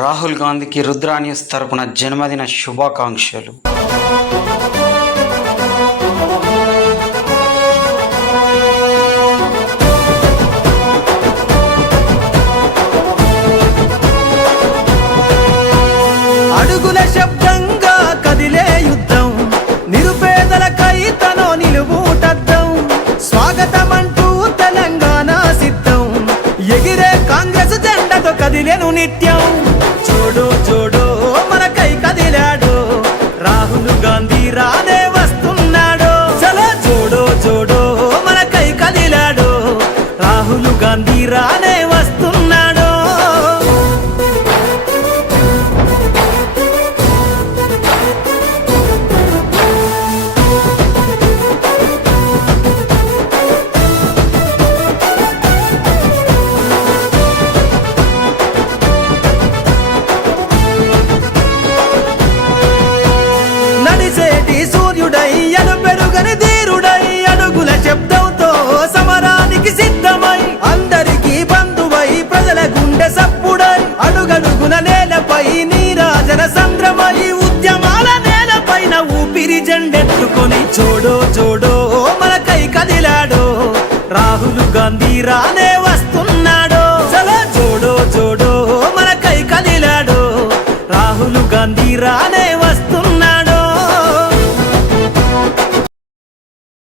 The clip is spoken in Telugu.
రాహుల్ గాంధీకి రుద్ర న్యూస్ తరపున జన్మదిన శుభాకాంక్షలు. అడుగుల శబ్దంగా కదిలే యుద్ధం, నిరుపేదలకై తనో నిలువుటద్దం, స్వాగతమంటూ తెలంగాణ సిద్ధం, ఎగిరే కాంగ్రెస్ జెండతో కదిలేను నిత్యం. జోడో జోడో మనకై కదిలాడో, రాహుల్ గాంధీ రానే వస్తున్నాడో. చలో జోడో జోడో మనకై కదిలాడో, రాహుల్ గాంధీ రానే వస్తున్నాడో. నడిసేటి సూర్యుడై అను పెరుగని ధీరుడై, అడుగుల శబ్దంతో సమరానికి సిద్ధమై, అందరికీ బంధువై ప్రజల గుండె సప్పుడై, అడుగడుగుల నేలపై నీరాజన సంద్రమై, ఉద్యమాల నేలపైన ఊపిరి జెండెత్తుకొని జోడో జోడో మనకై కదిలాడో, రాహుల్ గాంధీ రానే వస్తున్నాడో. చలో జోడో జోడో మనకై కదిలాడో, రాహుల్ గాంధీ రానే